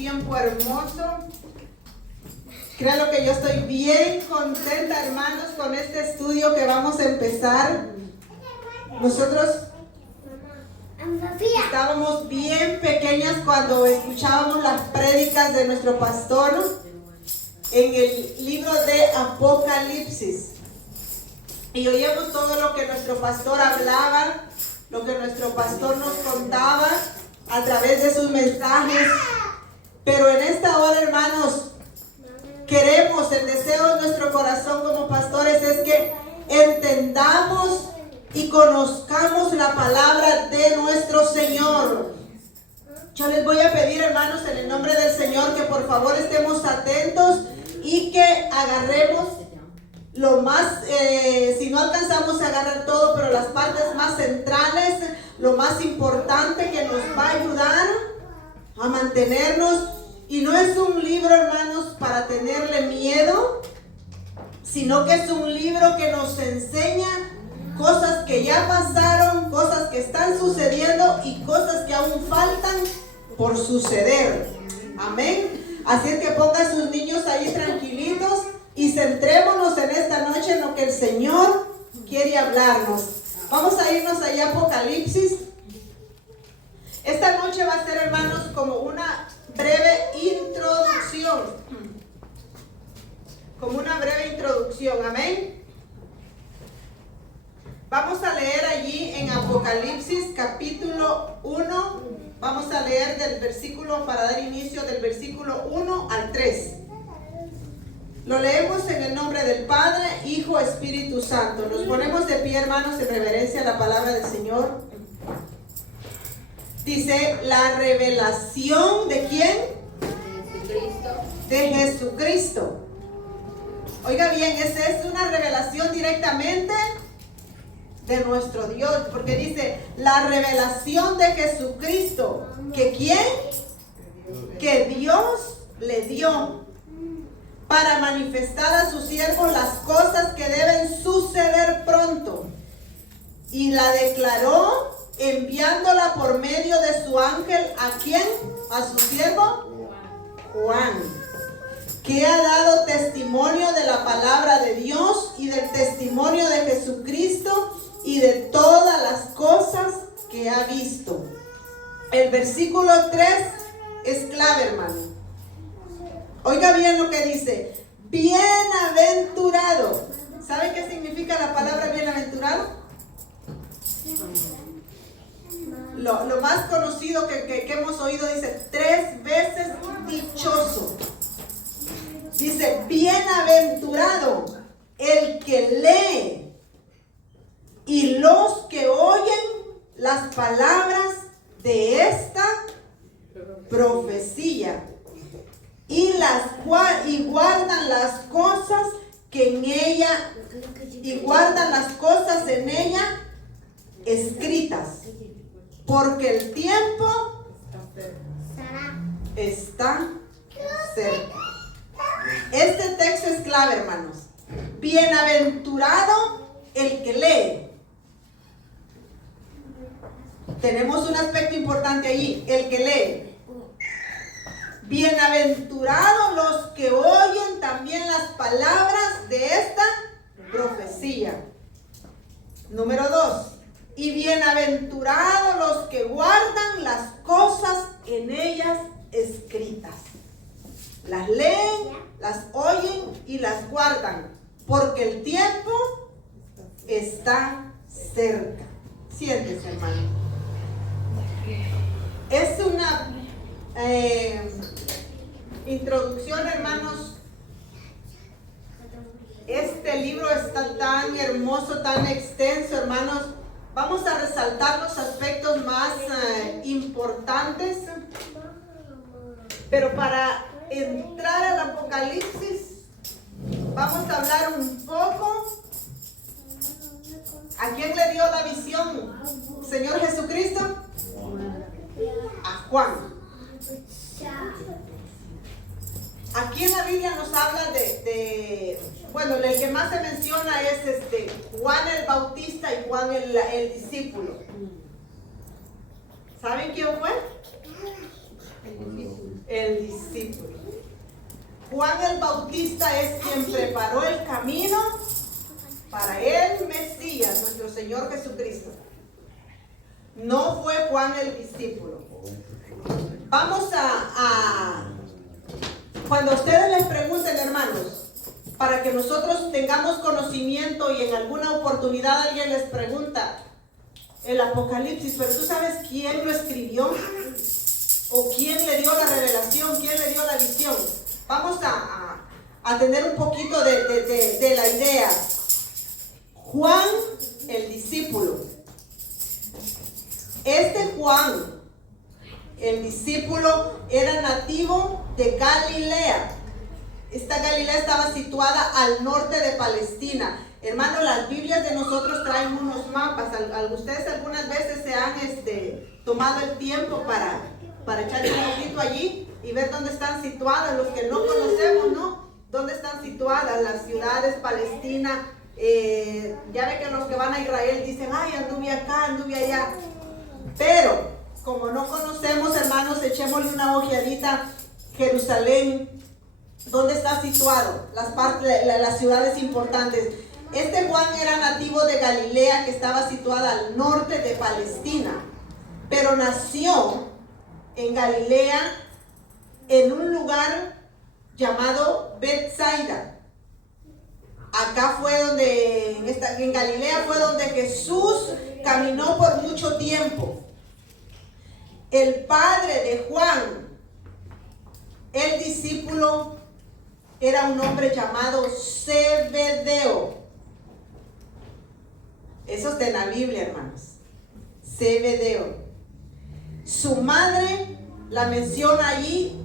tiempo hermoso. Créanlo que yo estoy bien contenta, hermanos, con este estudio que vamos a empezar. Nosotros estábamos bien pequeñas cuando escuchábamos las prédicas de nuestro pastor en el libro de Apocalipsis. Y oíamos todo lo que nuestro pastor hablaba, lo que nuestro pastor nos contaba a través de sus mensajes. Pero en esta hora, hermanos, queremos, el deseo de nuestro corazón como pastores es que entendamos y conozcamos la palabra de nuestro Señor. Yo les voy a pedir, hermanos, en el nombre del Señor, que por favor estemos atentos y que agarremos lo más, si no alcanzamos a agarrar todo, pero las partes más centrales, lo más importante que nos va a ayudar a mantenernos. Y no es un libro, hermanos, para tenerle miedo, sino que es un libro que nos enseña cosas que ya pasaron, cosas que están sucediendo y cosas que aún faltan por suceder. Amén. Así es que pongan sus niños ahí tranquilitos y centrémonos en esta noche en lo que el Señor quiere hablarnos. Vamos a irnos allá a Apocalipsis. Esta noche va a ser, hermanos, como una breve introducción. Como una breve introducción. Amén. Vamos a leer allí en Apocalipsis capítulo 1. Vamos a leer del versículo, para dar inicio, del versículo 1 al 3. Lo leemos en el nombre del Padre, Hijo, Espíritu Santo. Nos ponemos de pie, hermanos, en reverencia a la palabra del Señor. Dice, la revelación ¿de quién? De Jesucristo. Oiga bien, esa es una revelación directamente de nuestro Dios, porque dice, la revelación de Jesucristo. ¿Que quién? Que Dios le dio para manifestar a sus siervos las cosas que deben suceder pronto. Y la declaró enviándola por medio de su ángel. ¿A quién? A su siervo Juan, que ha dado testimonio de la palabra de Dios y del testimonio de Jesucristo y de todas las cosas que ha visto. El versículo 3 es clave, hermano. Oiga bien lo que dice. Bienaventurado. ¿Sabe qué significa la palabra bienaventurado? Lo más conocido que hemos oído dice 3 veces dichoso. Dice, bienaventurado el que lee y los que oyen las palabras de esta profecía y guardan las cosas que en ella en ella escritas, porque el tiempo está cerca. Este texto es clave, hermanos. Bienaventurado el que lee. Tenemos un aspecto importante allí, el que lee. Bienaventurados los que oyen también las palabras de esta profecía. Número 2. Y bienaventurados los que guardan las cosas en ellas escritas. Las leen, las oyen y las guardan, porque el tiempo está cerca. Siéntese, hermano. Es una introducción, hermanos. Este libro está tan hermoso, tan extenso, hermanos. Vamos a resaltar los aspectos más importantes. Pero para entrar al Apocalipsis, vamos a hablar un poco. ¿A quién le dio la visión? ¿Señor Jesucristo? A Juan. Aquí en la Biblia nos habla bueno, el que más se menciona es Juan el Bautista y Juan el discípulo. ¿Saben quién fue? El discípulo. discípulo. Juan el Bautista es quien preparó el camino para el Mesías, nuestro Señor Jesucristo. No fue Juan el discípulo. Vamos cuando ustedes les pregunten, hermanos, para que nosotros tengamos conocimiento y en alguna oportunidad alguien les pregunta el Apocalipsis, pero tú sabes quién lo escribió o quién le dio la revelación, quién le dio la visión. Vamos a tener un poquito de la idea. Juan el discípulo. Este Juan el discípulo era nativo de Galilea. Esta Galilea estaba situada al norte de Palestina. Hermano, las Biblias de nosotros traen unos mapas. Ustedes algunas veces se han tomado el tiempo para echarle un poquito allí y ver dónde están situadas, los que no conocemos, ¿no? Dónde están situadas las ciudades Palestina. Ya ve que los que van a Israel dicen, ay, anduve acá, anduve allá. Pero, como no conocemos, hermanos, echémosle una ojeadita. Jerusalén, ¿dónde está situado? Las ciudades importantes. Este Juan era nativo de Galilea, que estaba situada al norte de Palestina, pero nació en Galilea, en un lugar llamado Betsaida. Acá fue donde, en Galilea fue donde Jesús caminó por mucho tiempo. El padre de Juan, el discípulo, era un hombre llamado Zebedeo. Eso está en la Biblia, hermanos. Zebedeo. Su madre la menciona allí,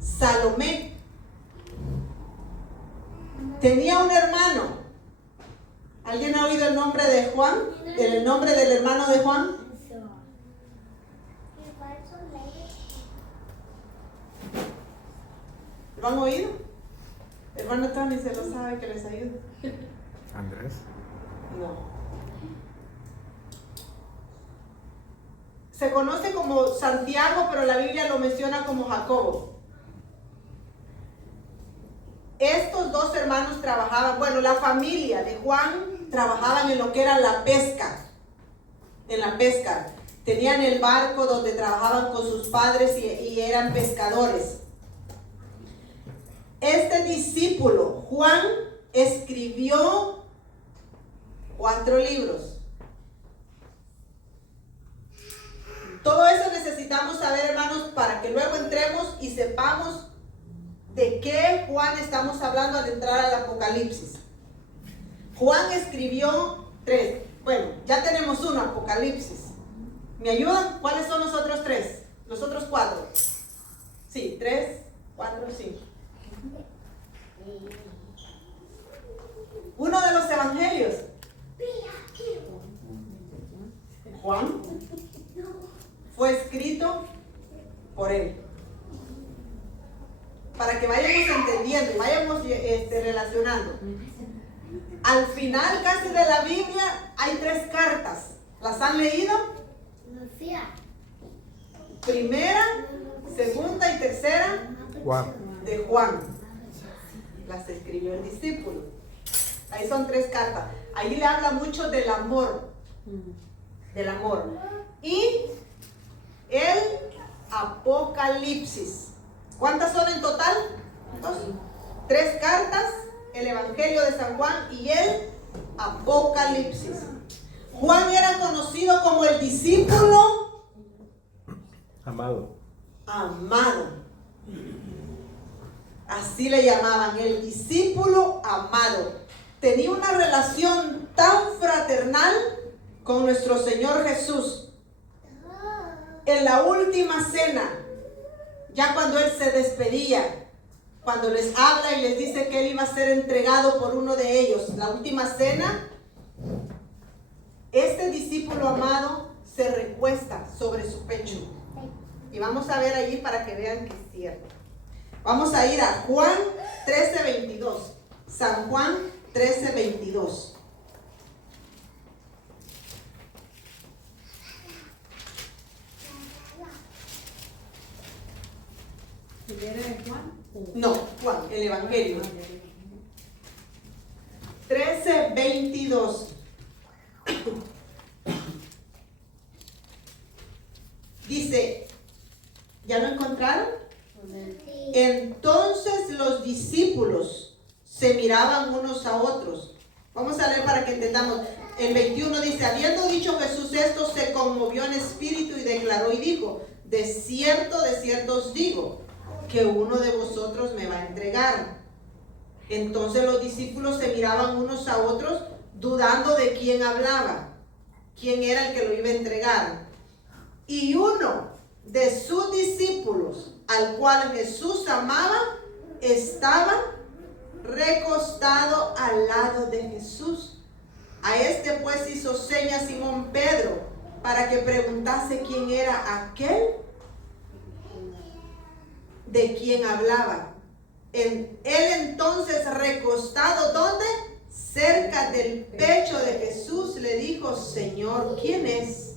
Salomé. Tenía un hermano. ¿Alguien ha oído el nombre de Juan? ¿El nombre del hermano de Juan? ¿Lo han oído? Hermano Tony se lo sabe, que les ayude. Andrés. No. Se conoce como Santiago, pero la Biblia lo menciona como Jacobo. Estos dos hermanos trabajaban, bueno, la familia de Juan trabajaban en lo que era la pesca. En la pesca. Tenían el barco donde trabajaban con sus padres y eran pescadores. Este discípulo, Juan, escribió 4 libros. Todo eso necesitamos saber, hermanos, para que luego entremos y sepamos de qué Juan estamos hablando al entrar al Apocalipsis. Juan escribió 3. Bueno, ya tenemos uno, Apocalipsis. ¿Me ayudan? ¿Cuáles son los otros 3? Los otros 4. Sí, 3, 4, 5. Uno de los evangelios. Juan fue escrito por él. Para que vayamos entendiendo y vayamos relacionando. Al final casi de la Biblia hay 3 cartas. ¿Las han leído? Primera, segunda y tercera de Juan. Las escribió el discípulo. Ahí son 3 cartas. Ahí le habla mucho del amor. Del amor. Y el Apocalipsis. ¿Cuántas son en total? 2. 3 cartas, el Evangelio de San Juan y el Apocalipsis. Juan era conocido como el discípulo amado. Así le llamaban, el discípulo amado. Tenía una relación tan fraternal con nuestro Señor Jesús. En la última cena, ya cuando Él se despedía, cuando les habla y les dice que Él iba a ser entregado por uno de ellos, la última cena, este discípulo amado se recuesta sobre su pecho. Y vamos a ver allí para que vean que es cierto. Vamos a ir a Juan 13:22. San Juan 13:22. ¿Era de Juan? No, Juan, el Evangelio. 13:22. Dice, ¿ya lo encontraron? Entonces los discípulos se miraban unos a otros. Vamos a leer para que entendamos. El 21 dice, habiendo dicho Jesús esto, se conmovió en espíritu y declaró y dijo, de cierto os digo, que uno de vosotros me va a entregar. Entonces los discípulos se miraban unos a otros, dudando de quién hablaba, quién era el que lo iba a entregar. Y uno de sus discípulos, al cual Jesús amaba, estaba recostado al lado de Jesús. A este pues hizo señas Simón Pedro para que preguntase quién era aquel de quien hablaba. Él entonces, recostado, ¿dónde? Cerca del pecho de Jesús, le dijo, Señor, ¿quién es?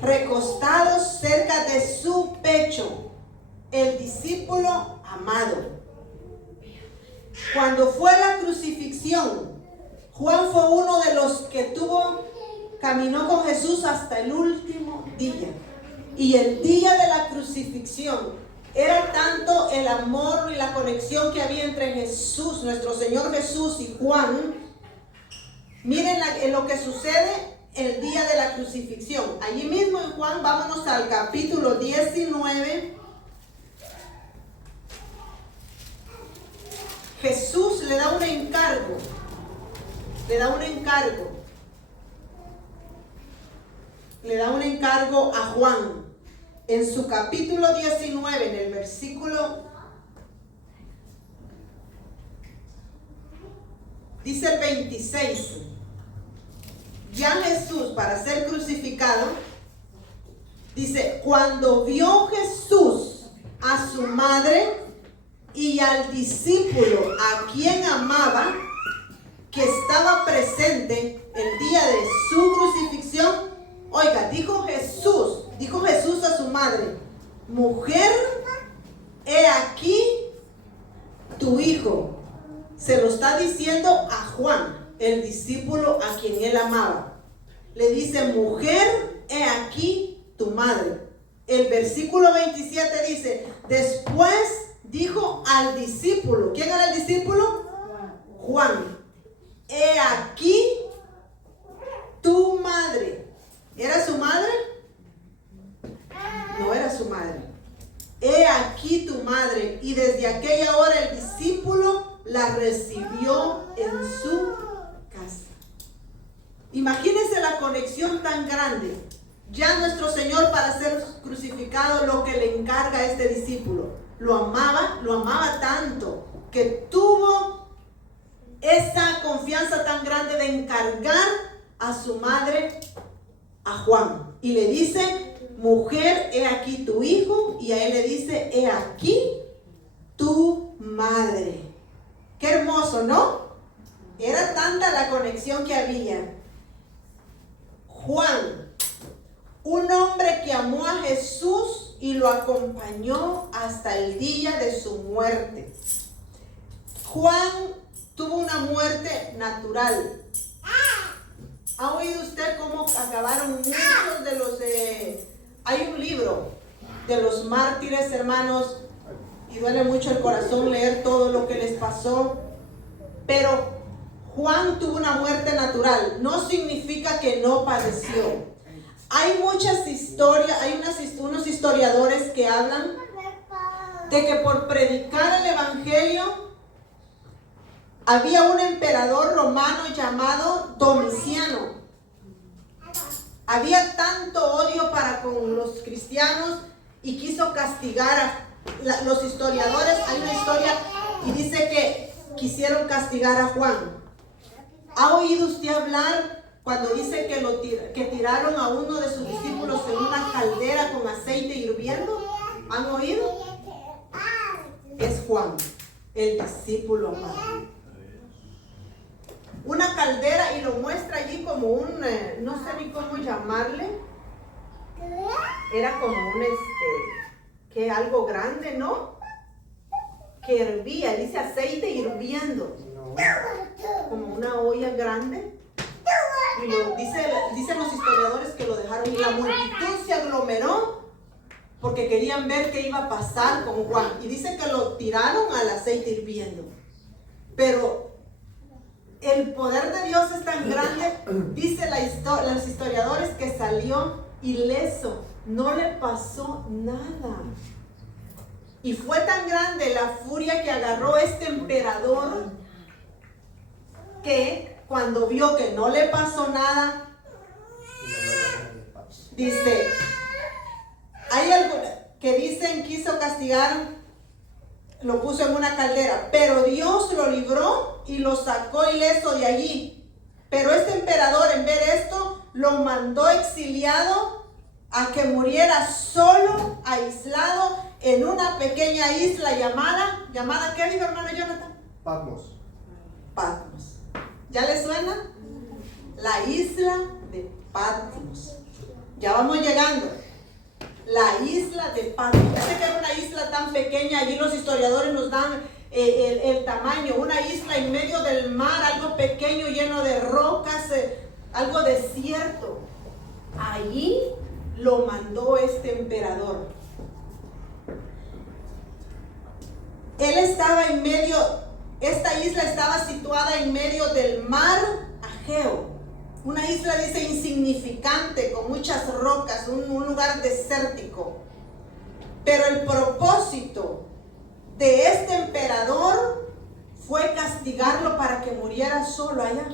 Recostado cerca de su pecho, el discípulo amado. Cuando fue la crucifixión, Juan fue uno de los que caminó con Jesús hasta el último día. Y el día de la crucifixión era tanto el amor y la conexión que había entre Jesús, nuestro Señor Jesús, y Juan. Miren lo que sucede el día de la crucifixión. Allí mismo en Juan, vámonos al capítulo 19. Jesús le da un encargo. Le da un encargo a Juan. En su capítulo 19, en el versículo, dice el 26, ya Jesús, para ser crucificado, dice, cuando vio Jesús a su madre y al discípulo a quien amaba, que estaba presente el día de su crucifixión, oiga, dijo Jesús a su madre, mujer, he aquí tu hijo. Se lo está diciendo a Juan, el discípulo a quien él amaba. Le dice, mujer, he aquí tu madre. El versículo 27 dice, después dijo al discípulo, ¿quién era el discípulo? Juan, he aquí tu madre. ¿Era su madre? No era su madre. He aquí tu madre. Y desde aquella hora el discípulo la recibió en su casa. Imagínense la conexión tan grande. Ya nuestro Señor, para ser crucificado, lo que le encarga a este discípulo, lo amaba tanto que tuvo esa confianza tan grande de encargar a su madre a Juan. Y le dice, mujer, he aquí tu hijo. Y a él le dice, he aquí tu madre. Qué hermoso, ¿no? Era tanta la conexión que había. Juan, un hombre que amó a Jesús y lo acompañó hasta el día de su muerte. Juan tuvo una muerte natural. ¿Ha oído usted cómo acabaron muchos de los hay un libro de los mártires, hermanos, y duele mucho el corazón leer todo lo que les pasó, pero Juan tuvo una muerte natural. No significa que no padeció. Hay muchas historias, unos historiadores que hablan de que por predicar el evangelio había un emperador romano llamado Domiciano. Había tanto odio para con los cristianos y quiso castigar a los historiadores. Hay una historia y dice que quisieron castigar a Juan. ¿Ha oído usted hablar cuando dice que tiraron a uno de sus discípulos en una caldera con aceite hirviendo? ¿Han oído? Es Juan, el discípulo amado. Una caldera, y lo muestra allí como un, no sé ni cómo llamarle. Era como un, que algo grande, ¿no? Que hervía, dice aceite hirviendo, como una olla grande. Y dicen los historiadores que lo dejaron y la multitud se aglomeró porque querían ver qué iba a pasar con Juan. Y dice que lo tiraron al aceite hirviendo. Pero el poder de Dios es tan grande, dice los historiadores, que salió ileso, no le pasó nada. Y fue tan grande la furia que agarró este emperador que cuando vio que no le pasó nada, dice, hay algo que dicen quiso castigar, lo puso en una caldera, pero Dios lo libró y lo sacó ileso de allí. Pero este emperador, en ver esto, lo mandó exiliado a que muriera solo, aislado, en una pequeña isla llamada, ¿qué dijo, hermano Jonathan? Patmos. Patmos. ¿Ya le suena? La isla de Patmos. Ya vamos llegando. La isla de Patmos. Fíjate que era una isla tan pequeña, allí los historiadores nos dan el tamaño, una isla en medio del mar, algo pequeño, lleno de rocas, algo desierto. Allí lo mandó este emperador. Él estaba en medio, esta isla estaba situada en medio del mar Egeo. Una isla, dice, insignificante, con muchas rocas, un lugar desértico. Pero el propósito de este emperador fue castigarlo para que muriera solo allá.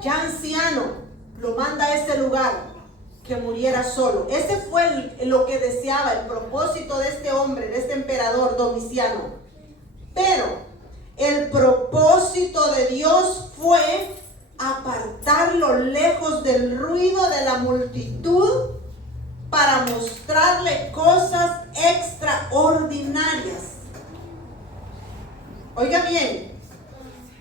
Ya anciano, lo manda a ese lugar, que muriera solo. Ese fue lo que deseaba, el propósito de este hombre, de este emperador Domiciano. Pero el propósito de Dios fue apartarlo lejos del ruido de la multitud para mostrarle cosas extraordinarias. Oiga bien,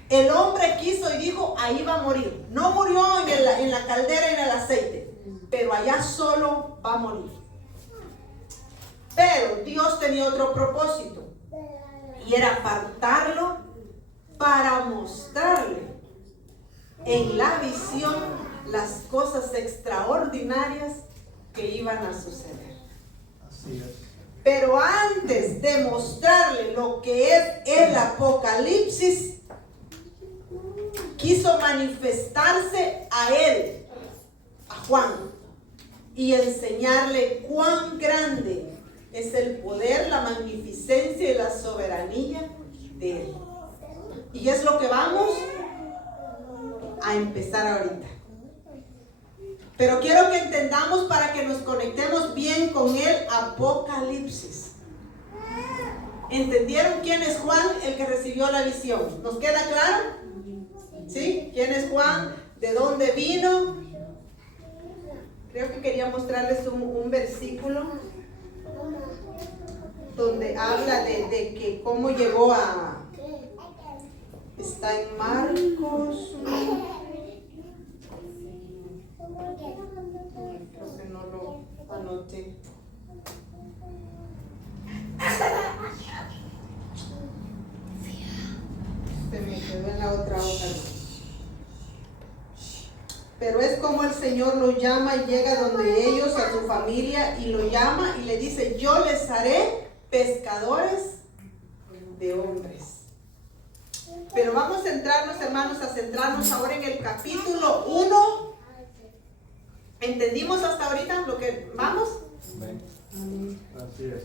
el hombre quiso y dijo, ahí va a morir. No murió en la caldera, en el aceite, pero allá solo va a morir. Pero Dios tenía otro propósito, y era apartarlo para mostrarle en la visión las cosas extraordinarias que iban a suceder. Así es. Pero antes de mostrarle lo que es el Apocalipsis, quiso manifestarse a él, a Juan, y enseñarle cuán grande es el poder, la magnificencia y la soberanía de él. Y es lo que vamos a empezar ahorita. Pero quiero que entendamos para que nos conectemos bien con el Apocalipsis. ¿Entendieron quién es Juan, el que recibió la visión? ¿Nos queda claro? ¿Sí? ¿Quién es Juan? ¿De dónde vino? Creo que quería mostrarles un versículo donde habla de que cómo llegó a... Está en Marcos. Creo que no lo anoté. Se me quedó en la otra hoja. Pero es como el Señor lo llama y llega donde ellos, a su familia, y lo llama y le dice, yo les haré pescadores de hombres. Pero vamos a centrarnos, hermanos, a centrarnos ahora en el capítulo 1. ¿Entendimos hasta ahorita lo que vamos? Así es.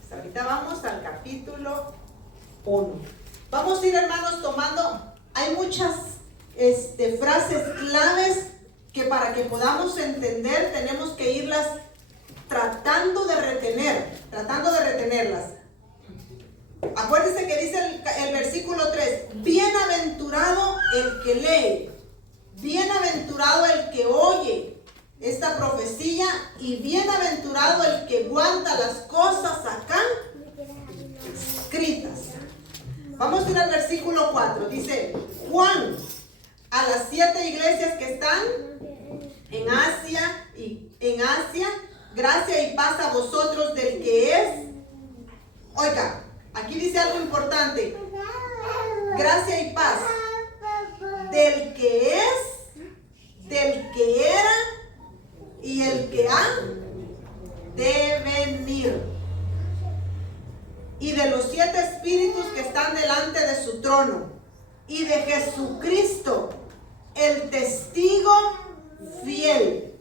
Pues ahorita vamos al capítulo 1. Vamos a ir, hermanos, tomando, hay muchas frases claves que para que podamos entender tenemos que irlas tratando de retenerlas. Acuérdense que dice el versículo 3, bienaventurado el que lee, bienaventurado el que oye esta profecía y bienaventurado el que guarda las cosas acá escritas. Vamos a ir al versículo 4, dice, Juan, a las 7 iglesias que están en Asia gracia y paz a vosotros del que es. Oiga, aquí dice algo importante. Gracia y paz del que es, del que era y el que ha de venir, y de los 7 espíritus que están delante de su trono, y de Jesucristo, el testigo fiel,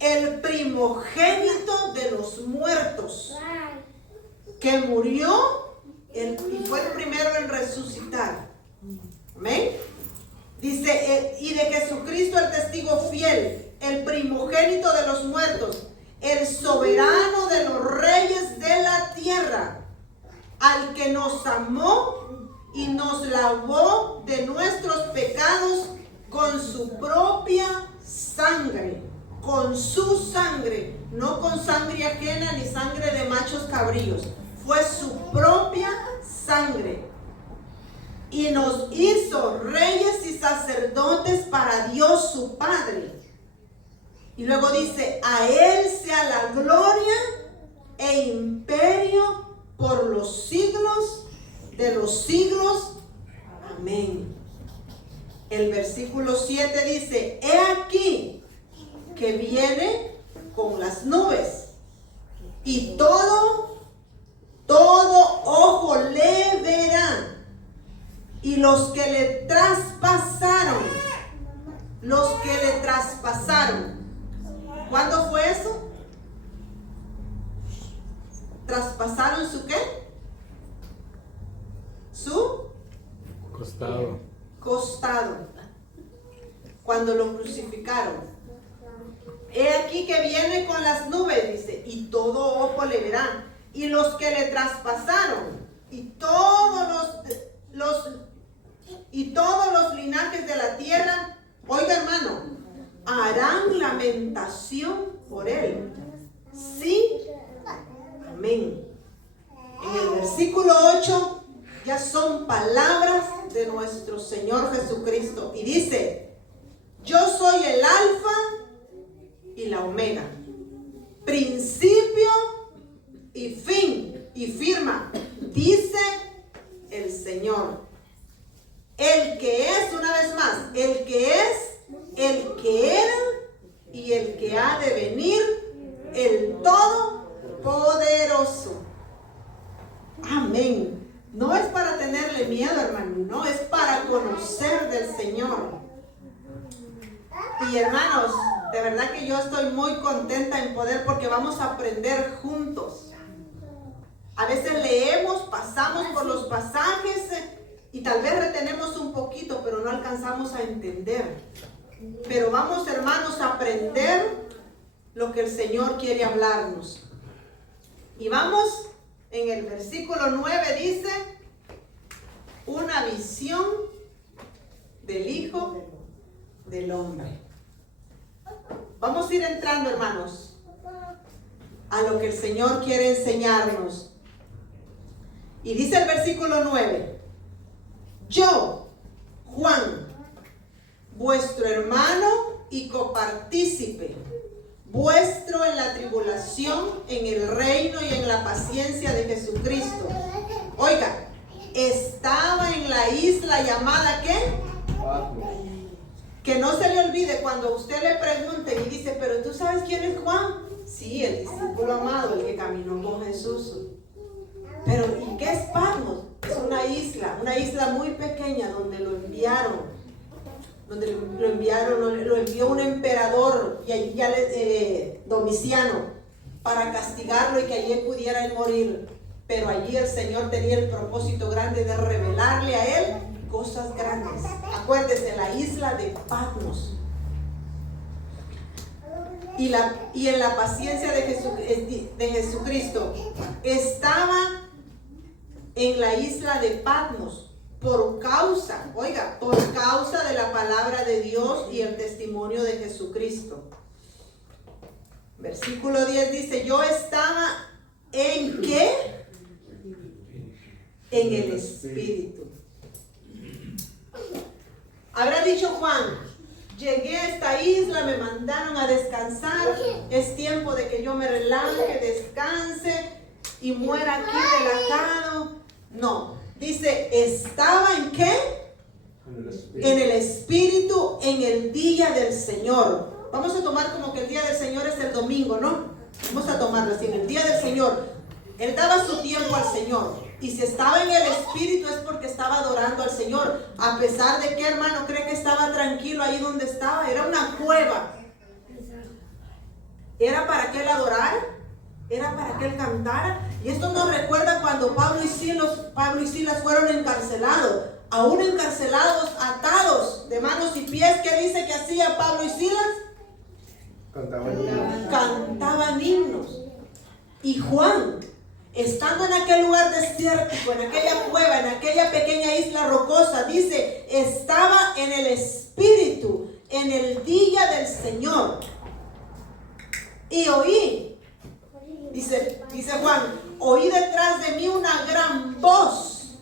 el primogénito de los muertos, que murió y fue el primero en resucitar. Amén. Dice, y de Jesucristo el testigo fiel, el primogénito de los muertos, el soberano de los reyes de la tierra, al que nos amó y nos lavó de nuestros pecados con su propia sangre. Con su sangre, no con sangre ajena ni sangre de machos cabríos. Fue su propia sangre. Y nos hizo reyes y sacerdotes para Dios su Padre. Y luego dice, a Él sea la gloria e imperio por los siglos de los siglos. Amén. El versículo 7 dice, he aquí que viene con las nubes, y todo ojo le verá, y los que le traspasaron, ¿cuándo fue eso? ¿Traspasaron su qué? Su costado, cuando lo crucificaron. He aquí que viene con las nubes, dice, y todo ojo le verá, y los que le traspasaron, y todos los linajes de la tierra, oiga hermano, harán lamentación por él. Sí, amén. En el versículo 8 ya son palabras de nuestro Señor Jesucristo, y dice, yo soy el alfa y la omega, principio y fin, y firma, dice el Señor, el que es, una vez más, el que es, el que era y el que ha de venir, el Todopoderoso. Amén. No es para tenerle miedo, hermano, no, es para conocer del Señor. Y hermanos, de verdad que yo estoy muy contenta en poder, porque vamos a aprender juntos. A veces leemos, pasamos por los pasajes y tal vez retenemos un poquito, pero no alcanzamos a entender. Pero vamos, hermanos, a aprender lo que el Señor quiere hablarnos. Y vamos, en el versículo 9 dice, una visión del Hijo del Hombre. Vamos a ir entrando, hermanos, a lo que el Señor quiere enseñarnos. Y dice el versículo 9, yo, Juan, vuestro hermano y copartícipe, vuestro en la tribulación, en el reino y en la paciencia de Jesucristo. Oiga, estaba en la isla llamada ¿qué? Que no se le olvide cuando usted le pregunte y dice, pero ¿tú sabes quién es Juan? Sí, el discípulo amado, el que caminó con Jesús. Pero ¿y qué es Patmos? Es una isla muy pequeña donde lo enviaron. Lo envió un emperador, y allí ya Domiciano, para castigarlo y que allí pudiera él morir. Pero allí el Señor tenía el propósito grande de revelarle a él cosas grandes. Acuérdese, la isla de Patmos. Y en la paciencia de Jesucristo. Estaba en la isla de Patmos por causa de la palabra de Dios y el testimonio de Jesucristo. Versículo 10 dice, yo estaba ¿en qué? En el Espíritu. Habrá dicho Juan, llegué a esta isla, me mandaron a descansar, es tiempo de que yo me relaje, descanse y muera aquí relajado. No, dice, estaba ¿en qué? En el Espíritu, en el día del Señor. Vamos a tomar como que el día del Señor es el domingo, ¿no? Vamos a tomarlo así, en el día del Señor. Él daba su tiempo al Señor. Y si estaba en el Espíritu es porque estaba adorando al Señor. A pesar de que, hermano, cree que estaba tranquilo ahí donde estaba. Era una cueva. ¿Era para que él adorara? ¿Era para que él cantara? Y esto nos recuerda cuando Pablo y Silas fueron encarcelados. Aún encarcelados, atados de manos y pies. ¿Qué dice que hacía Pablo y Silas? Cantaban himnos. Y Juan, estando en aquel lugar desértico, en aquella cueva, en aquella pequeña isla rocosa, dice, estaba en el Espíritu, en el día del Señor. Y oí, dice Juan, oí detrás de mí una gran voz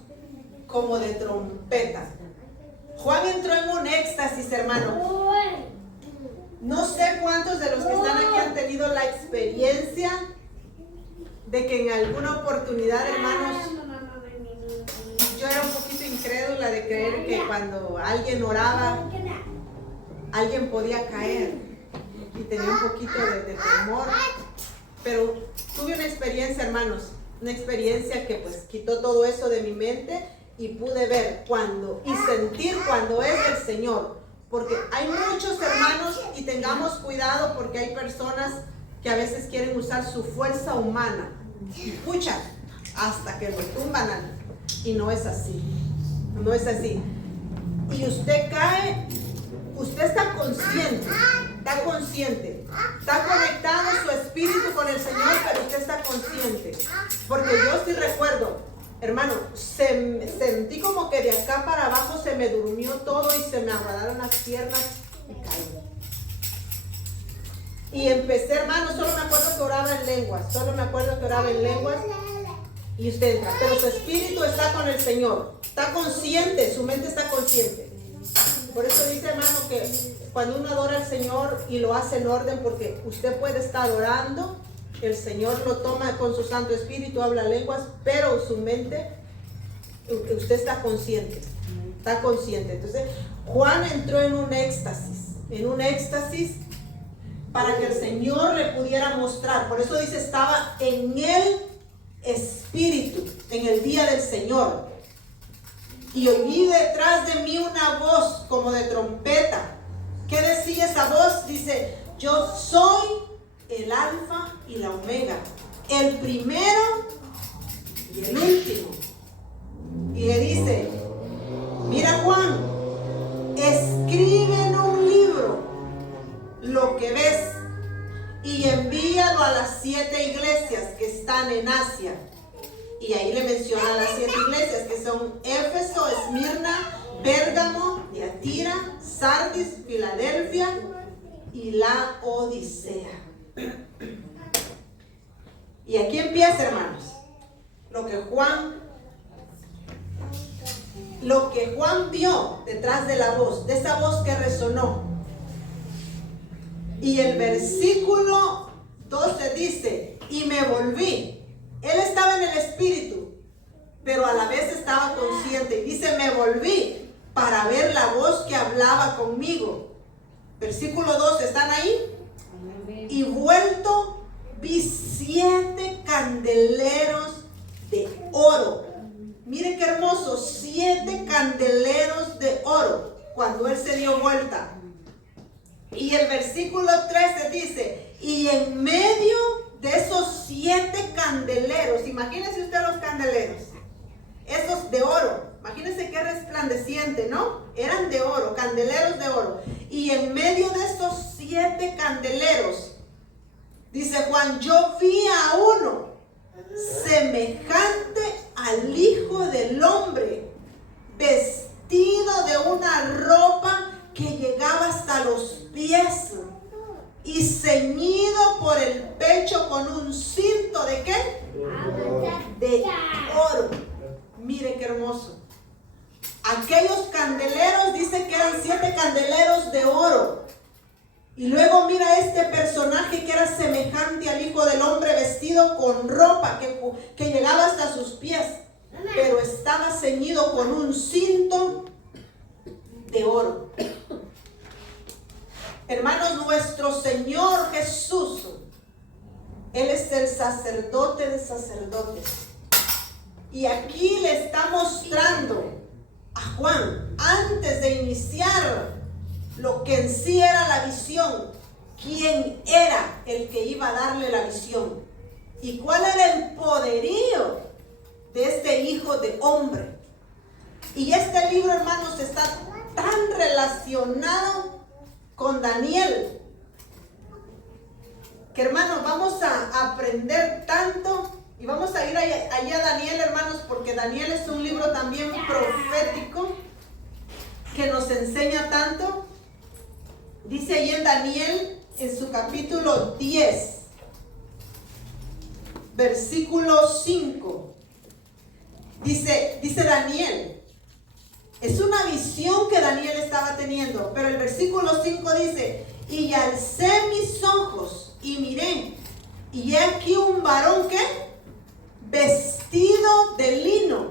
como de trompeta. Juan entró en un éxtasis, hermano. No sé cuántos de los que están aquí han tenido la experiencia de que en alguna oportunidad, hermanos, yo era un poquito incrédula de creer que cuando alguien oraba, alguien podía caer, y tenía un poquito de temor, pero tuve una experiencia, hermanos, una experiencia que pues quitó todo eso de mi mente y pude ver cuando y sentir cuando es el Señor, porque hay muchos hermanos y tengamos cuidado porque hay personas que a veces quieren usar su fuerza humana. Escucha, hasta que lo tumban y no es así, no es así. Y usted cae, usted está consciente, está conectado su espíritu con el Señor, pero usted está consciente. Porque yo sí recuerdo, hermano, sentí como que de acá para abajo se me durmió todo y se me aguadaron las piernas y caí. Y empecé, hermano, solo me acuerdo que oraba en lenguas, y usted entra, pero su espíritu está con el Señor, está consciente, su mente está consciente. Por eso dice, hermano, que cuando uno adora al Señor y lo hace en orden, porque usted puede estar orando, el Señor lo toma con su Santo Espíritu, habla lenguas, pero su mente, usted está consciente, Entonces, Juan entró en un éxtasis, para que el Señor le pudiera mostrar. Por eso dice, estaba en el Espíritu, en el día del Señor. Y oí detrás de mí una voz como de trompeta. ¿Qué decía esa voz? Dice, yo soy el Alfa y la Omega, el primero y el último. Y le dice, mira Juan, escribe en un libro lo que ves y envíalo a las 7 iglesias que están en Asia. Y ahí le menciona las 7 iglesias que son Éfeso, Esmirna, Pérgamo, Tiatira, Sardis, Filadelfia y la Odisea. Y aquí empieza, hermanos, lo que Juan vio detrás de la voz, de esa voz que resonó. Y el versículo 12 dice, y me volví. Él estaba en el Espíritu, pero a la vez estaba consciente. Y dice, me volví para ver la voz que hablaba conmigo. Versículo 12, ¿están ahí? Y vuelto, vi 7 candeleros de oro. Mire qué hermoso, 7 candeleros de oro, cuando él se dio vuelta. Y el versículo 13 dice, y en medio de esos 7 candeleros, imagínense usted los candeleros, esos de oro, imagínense qué resplandeciente, ¿no? Eran de oro, candeleros de oro. Y en medio de esos 7 candeleros, dice Juan, yo vi a uno semejante al Hijo del Hombre, vestido de una ropa que llegaba hasta los pies y ceñido por el pecho con un cinto ¿de qué? De oro. Mire qué hermoso. Aquellos candeleros, dice que eran 7 candeleros de oro. Y luego mira este personaje que era semejante al Hijo del Hombre, vestido con ropa que llegaba hasta sus pies, pero estaba ceñido con un cinto de oro. Hermanos, nuestro Señor Jesús, Él es el sacerdote de sacerdotes. Y aquí le está mostrando a Juan, antes de iniciar lo que en sí era la visión, quién era el que iba a darle la visión y cuál era el poderío de este Hijo de Hombre. Y este libro, hermanos, está tan relacionado con Daniel que, hermanos, vamos a aprender tanto. Y vamos a ir allá a Daniel, hermanos, porque Daniel es un libro también profético que nos enseña tanto. Dice ahí en Daniel, en su capítulo 10, versículo 5. Dice Daniel, es una visión que Daniel estaba teniendo, pero el versículo 5 dice: y alcé mis ojos y miré, y he aquí un varón que vestido de lino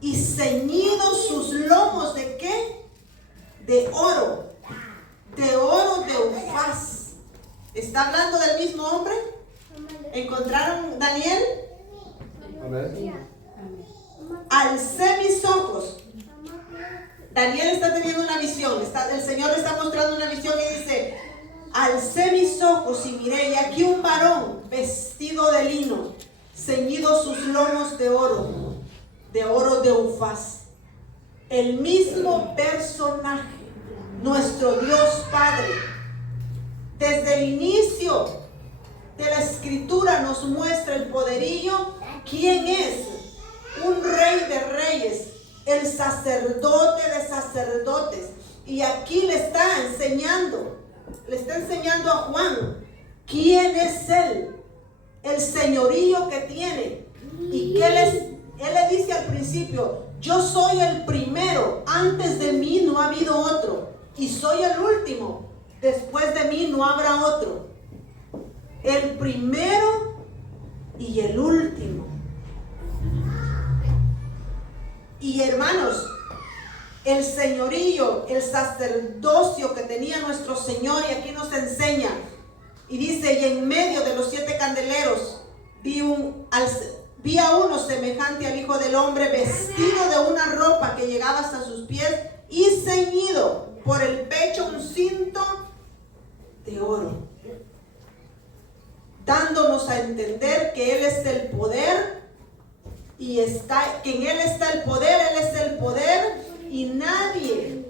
y ceñidos sus lomos ¿de qué? De oro de Ufaz. ¿Está hablando del mismo hombre? ¿Encontraron Daniel? Alcé mis ojos. Daniel está teniendo una visión. El Señor le está mostrando una visión y dice: alcé mis ojos y miré, y aquí un varón vestido de lino, ceñidos sus lomos de oro de Ufaz. El mismo personaje, nuestro Dios Padre, desde el inicio de la Escritura nos muestra el poderío. ¿Quién es? Un rey de reyes, el sacerdote de sacerdotes. Y aquí le está enseñando a Juan quién es él, el señorío que tiene. Y que él le dice al principio: yo soy el primero, antes de mí no ha habido otro, y soy el último, después de mí no habrá otro. El primero y el último. Y hermanos, el señorío, el sacerdocio que tenía nuestro Señor, y aquí nos enseña, y dice: y en medio de los 7 candeleros vi a uno semejante al Hijo del Hombre, vestido de una ropa que llegaba hasta sus pies y ceñido por el pecho un cinto de oro, dándonos a entender que Él es el poder, que en Él está el poder, Él es el poder, y nadie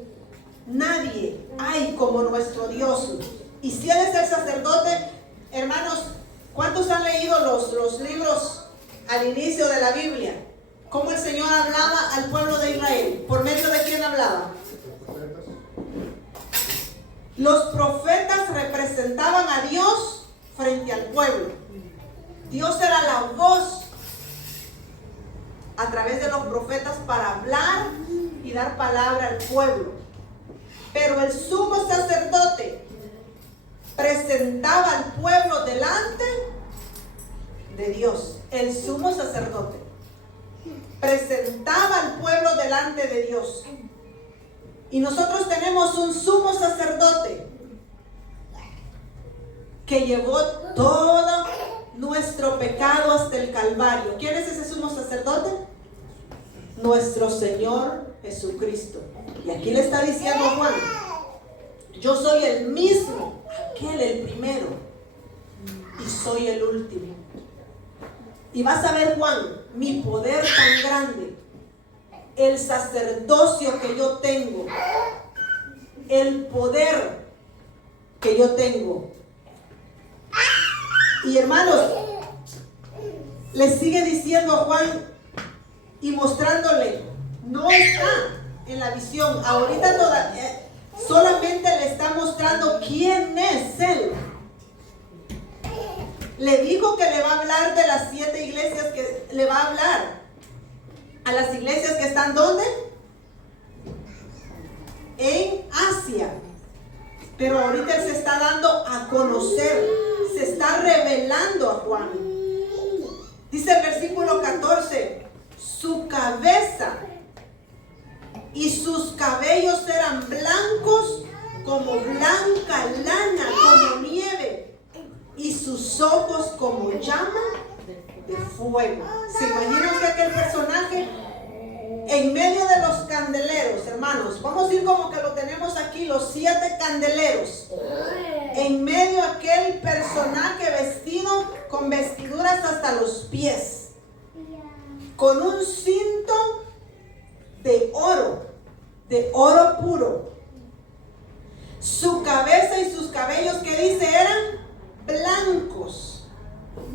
hay como nuestro Dios. Y si Él es el sacerdote, hermanos, ¿cuántos han leído los libros al inicio de la Biblia? ¿Cómo el Señor hablaba al pueblo de Israel? ¿Por medio de quién hablaba? Los profetas representaban a Dios frente al pueblo. Dios era la voz a través de los profetas para hablar y dar palabra al pueblo. Pero el sumo sacerdote presentaba al pueblo delante de Dios. El sumo sacerdote presentaba al pueblo delante de Dios. Y nosotros tenemos un sumo sacerdote que llevó todo nuestro pecado hasta el Calvario. ¿Quién es ese sumo sacerdote? Nuestro Señor Jesucristo. Y aquí le está diciendo Juan: yo soy el mismo, el primero, y soy el último. Y vas a ver, Juan, mi poder tan grande, el sacerdocio que yo tengo, el poder que yo tengo. Y hermanos, le sigue diciendo a Juan y mostrándole, no está en la visión. Ahorita solamente le está mostrando quién es Él. Le dijo que le va a hablar de las 7 iglesias, que le va a hablar a las iglesias que están ¿dónde? en Asia. Pero ahorita Él se está dando a conocer, se está revelando a Juan. Dice el versículo 14, su cabeza y sus cabellos eran blancos como blanca lana, como nieve, y sus ojos como llama de fuego. ¿Se imagina usted aquel personaje en medio de los candeleros, hermanos? Vamos a ir como que lo tenemos aquí, los 7 candeleros. En medio aquel personaje vestido con vestiduras hasta los pies, con un cinto de oro puro. Su cabeza y sus cabellos, que dice, eran blancos,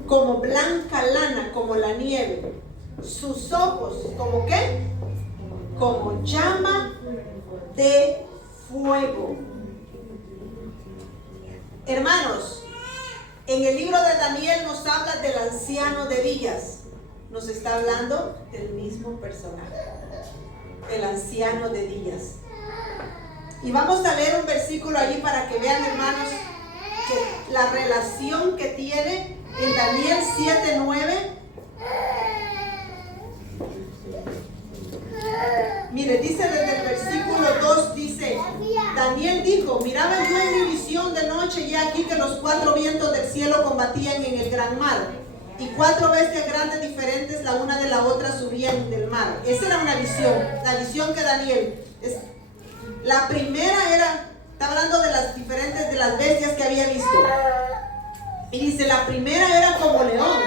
como blanca lana, como la nieve. Sus ojos, ¿como qué? Como llama de fuego. Hermanos, en el libro de Daniel nos habla del anciano de días. Nos está hablando del mismo personaje, el anciano de días. Y vamos a leer un versículo allí para que vean, hermanos, que la relación que tiene en Daniel 7:9. Mire, dice desde el versículo 2, dice, Daniel dijo, miraba yo en mi visión de noche y aquí que los 4 vientos del cielo combatían en el gran mar, y 4 bestias grandes diferentes la una de la otra subían del mar. Esa era una visión, la visión que Daniel, la primera está hablando de las diferentes, de las bestias que había visto. Y dice, la primera era como león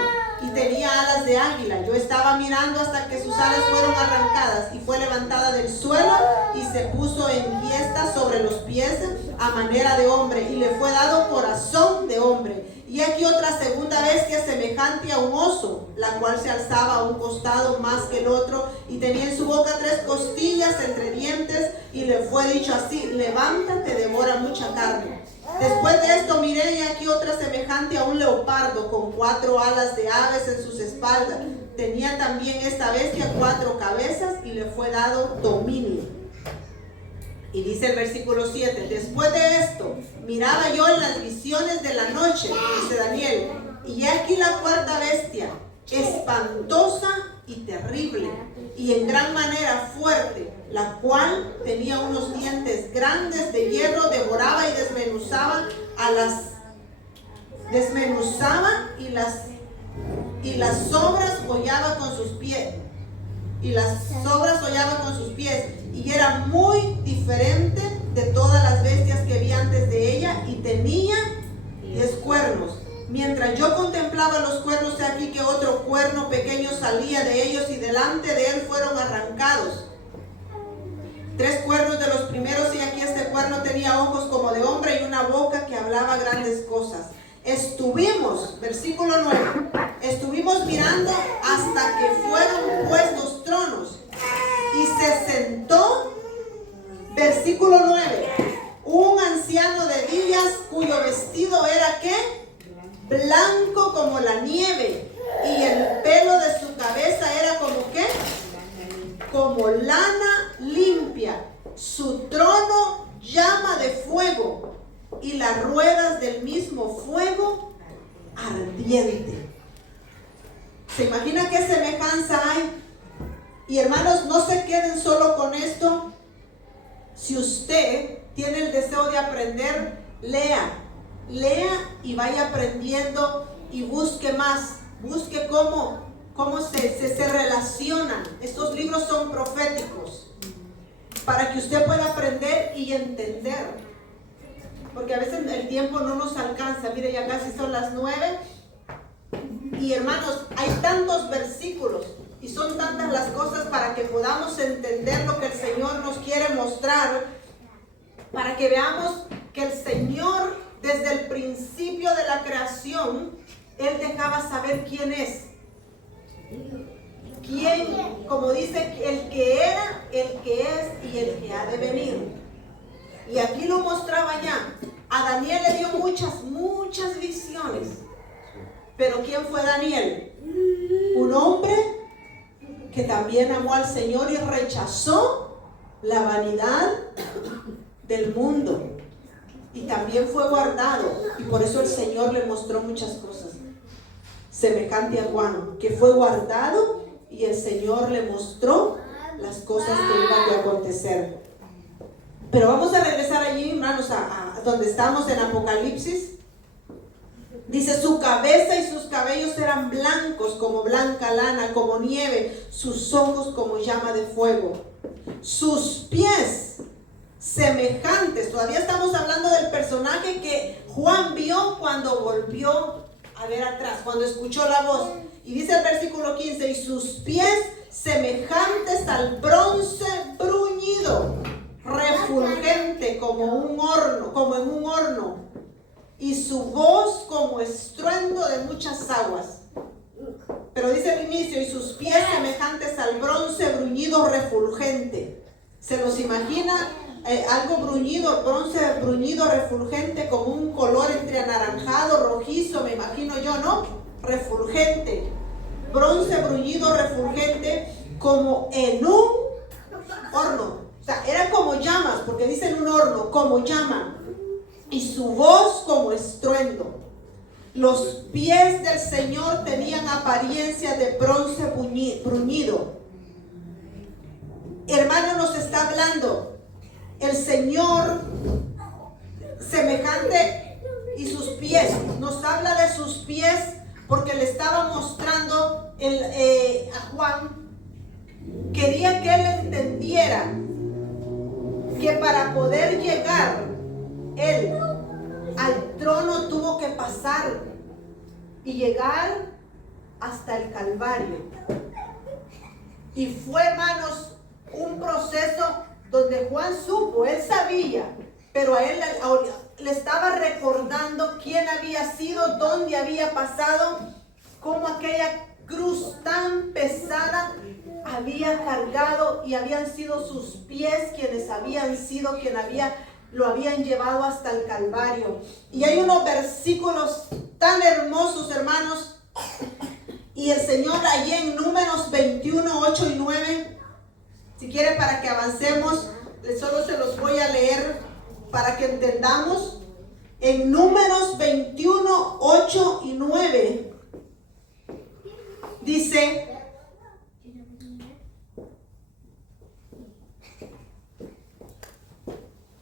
y tenía alas de águila. Yo estaba mirando hasta que sus alas fueron arrancadas y fue levantada del suelo y se puso en fiesta sobre los pies a manera de hombre y le fue dado corazón de hombre. Y aquí otra segunda bestia semejante a un oso, la cual se alzaba a un costado más que el otro y tenía en su boca 3 costillas entre dientes y le fue dicho así, levántate, devora mucha carne. Después de esto miré y aquí otra semejante a un leopardo con 4 alas de aves en sus espaldas. Tenía también esta bestia 4 cabezas y le fue dado dominio. Y dice el versículo 7, después de esto miraba yo en las visiones de la noche, dice Daniel, y aquí la 4ª bestia, espantosa y terrible, y en gran manera fuerte, la cual tenía unos dientes grandes de hierro, devoraba y desmenuzaba y las sobras hollaba con sus pies. Y era muy diferente de todas las bestias que vi antes de ella, y tenía 10 cuernos. Mientras yo contemplaba los cuernos, he aquí que otro cuerno pequeño salía de ellos, y delante de él fueron arrancados 3 cuernos de los primeros, y aquí este cuerno tenía ojos como de hombre y una boca que hablaba grandes cosas. Estuvimos, versículo 9, estuvimos mirando hasta que fueron puestos tronos y se sentó, versículo 9, un anciano de días cuyo vestido era ¿qué? Blanco como la nieve, y el pelo de su cabeza era como ¿qué? Como lana limpia. Su trono llama de fuego y las ruedas del mismo fuego ardiente. ¿Se imagina qué semejanza hay? Y hermanos, no se queden solo con esto. Si usted tiene el deseo de aprender, lea y vaya aprendiendo y busque más, busque cómo se relacionan. Estos libros son proféticos para que usted pueda aprender y entender, porque a veces el tiempo no nos alcanza. Mire, ya casi son las 9 y hermanos, hay tantos versículos y son tantas las cosas para que podamos entender lo que el Señor nos quiere mostrar, para que veamos que el Señor desde el principio de la creación, Él dejaba saber quién es. ¿Quién? Como dice, el que era, el que es y el que ha de venir. Y aquí lo mostraba ya. A Daniel le dio muchas visiones. Pero ¿quién fue Daniel? Un hombre que también amó al Señor y rechazó la vanidad del mundo. Y también fue guardado. Y por eso el Señor le mostró muchas cosas. Semejante a Juan, que fue guardado y el Señor le mostró las cosas que iban a acontecer. Pero vamos a regresar allí, hermanos, a donde estamos en Apocalipsis. Dice, su cabeza y sus cabellos eran blancos como blanca lana, como nieve, sus ojos como llama de fuego, sus pies semejantes. Todavía estamos hablando del personaje que Juan vio cuando volvió a ver atrás, cuando escuchó la voz. Y dice el versículo 15, y sus pies semejantes al bronce bruñido, refulgente como un horno, como en un horno, y su voz como estruendo de muchas aguas. Pero dice el inicio, y sus pies semejantes al bronce bruñido refulgente. ¿Se los imagina? Algo bruñido, bronce bruñido refulgente, como un color entre anaranjado, rojizo, me imagino yo, ¿no? Refulgente. Bronce bruñido refulgente, como en un horno. O sea, eran como llamas, porque dicen un horno, como llama. Y su voz como estruendo. Los pies del Señor tenían apariencia de bronce bruñido. Hermano, nos está hablando el Señor semejante y sus pies. Nos habla de sus pies porque le estaba mostrando a Juan. Quería que él entendiera que para poder llegar él al trono tuvo que pasar y llegar hasta el Calvario. Y fue, hermanos, un proceso donde Juan supo, él sabía, pero a él le estaba recordando quién había sido, dónde había pasado, cómo aquella cruz tan pesada había cargado y habían sido sus pies quienes habían sido, lo habían llevado hasta el Calvario. Y hay unos versículos tan hermosos, hermanos, y el Señor allí en Números 21, 8 y 9, si quieren para que avancemos, solo se los voy a leer para que entendamos. En Números 21, 8 y 9, dice: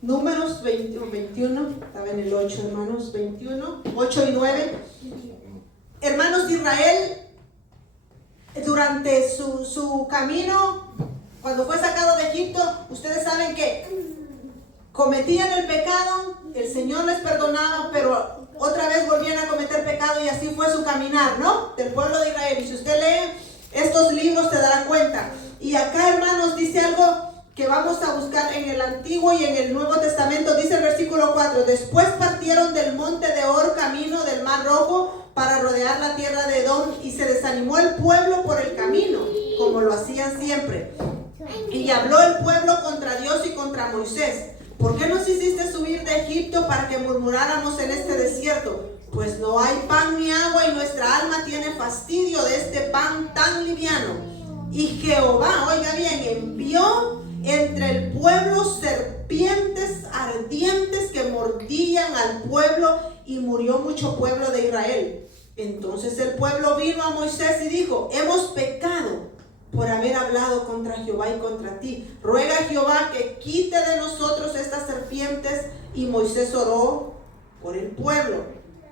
Números 21, estaba en el 8, hermanos, 21, 8 y 9. Hermanos de Israel, durante su camino, cuando fue sacado de Egipto, ustedes saben que cometían el pecado, el Señor les perdonaba, pero otra vez volvían a cometer pecado y así fue su caminar, ¿no? Del pueblo de Israel. Y si usted lee estos libros se dará cuenta. Y acá, hermanos, dice algo que vamos a buscar en el Antiguo y en el Nuevo Testamento. Dice el versículo 4: después partieron del monte de Or camino del Mar Rojo para rodear la tierra de Edom, y se desanimó el pueblo por el camino, como lo hacían siempre. Y habló el pueblo contra Dios y contra Moisés: ¿por qué nos hiciste subir de Egipto para que murmuráramos en este desierto? Pues no hay pan ni agua y nuestra alma tiene fastidio de este pan tan liviano. Y Jehová, oiga bien, envió entre el pueblo serpientes ardientes que mordían al pueblo, y murió mucho pueblo de Israel. Entonces el pueblo vino a Moisés y dijo: hemos pecado por haber hablado contra Jehová y contra ti. Ruega a Jehová que quite de nosotros estas serpientes. Y Moisés oró por el pueblo.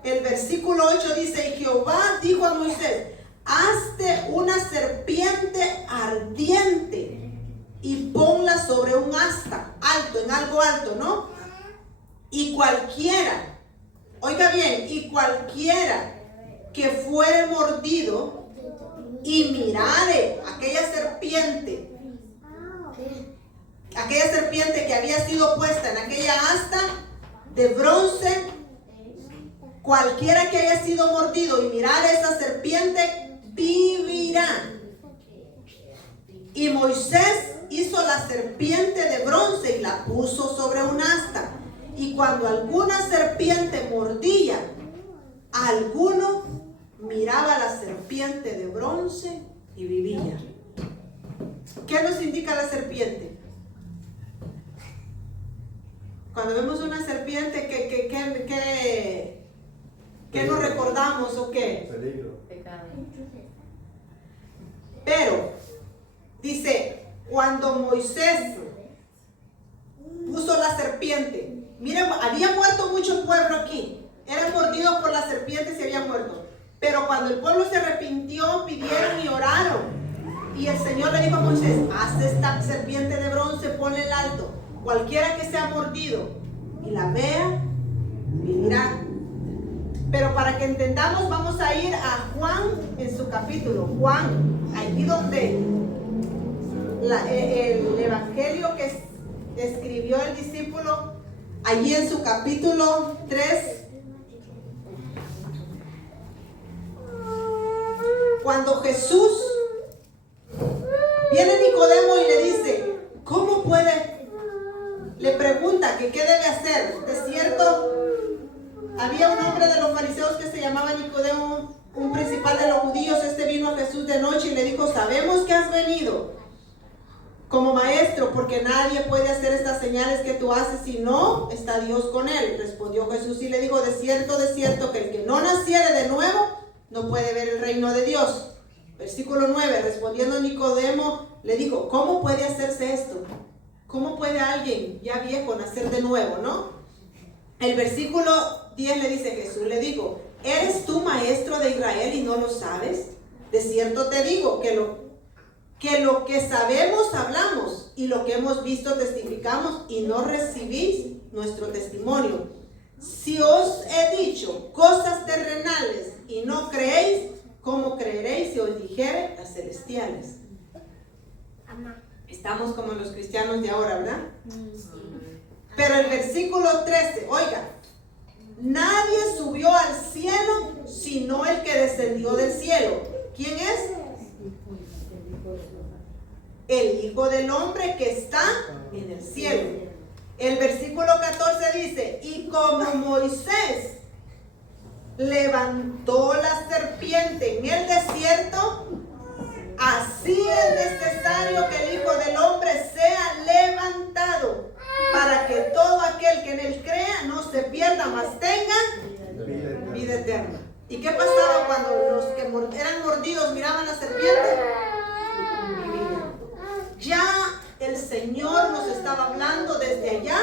El versículo 8 dice: y Jehová dijo a Moisés: hazte una serpiente ardiente y ponla sobre un asta alto, en algo alto, ¿no? Y cualquiera, oiga bien, y cualquiera que fuere mordido y mirare aquella serpiente que había sido puesta en aquella asta de bronce, cualquiera que haya sido mordido y mirare esa serpiente vivirá. Y Moisés hizo la serpiente de bronce y la puso sobre un asta. Y cuando alguna serpiente mordía, alguno miraba la serpiente de bronce y vivía. ¿Qué nos indica la serpiente? Cuando vemos una serpiente, ¿qué nos recordamos o qué? Peligro. Pecado. Pero, dice, cuando Moisés puso la serpiente, miren, había muerto mucho pueblo aquí, eran mordidos por las serpientes y habían muerto. Pero cuando el pueblo se arrepintió, pidieron y oraron. Y el Señor le dijo a Moisés, haz esta serpiente de bronce, ponle el alto. Cualquiera que sea mordido y la vea, vivirá. Pero para que entendamos, vamos a ir a Juan en su capítulo. Juan, allí donde el evangelio que escribió el discípulo, allí en su capítulo 3. Cuando Jesús viene Nicodemo y le dice, ¿cómo puede? Le pregunta que qué debe hacer. De cierto, había un hombre de los fariseos que se llamaba Nicodemo, un principal de los judíos. Este vino a Jesús de noche y le dijo, sabemos que has venido como maestro, porque nadie puede hacer estas señales que tú haces si no está Dios con él. Respondió Jesús y le dijo, de cierto, que el que no naciere de nuevo no puede ver el reino de Dios. Versículo 9, respondiendo Nicodemo, le dijo, ¿cómo puede hacerse esto? ¿Cómo puede alguien ya viejo nacer de nuevo, no? El versículo 10 le dice, Jesús le dijo, ¿eres tú maestro de Israel y no lo sabes? De cierto te digo que lo que sabemos hablamos y lo que hemos visto testificamos y no recibís nuestro testimonio. Si os he dicho cosas terrenales y no creéis, ¿cómo creeréis si os dijere las celestiales? Estamos como los cristianos de ahora, ¿verdad? Pero el versículo 13, oiga, nadie subió al cielo sino el que descendió del cielo. ¿Quién es? El Hijo del Hombre que está en el cielo. El versículo 14 dice, y como Moisés levantó la serpiente en el desierto, así es necesario que el Hijo del Hombre sea levantado, para que todo aquel que en él crea no se pierda, mas tenga vida eterna. ¿Y qué pasaba cuando los que eran mordidos miraban la serpiente? Vivían. Ya el Señor nos estaba hablando desde allá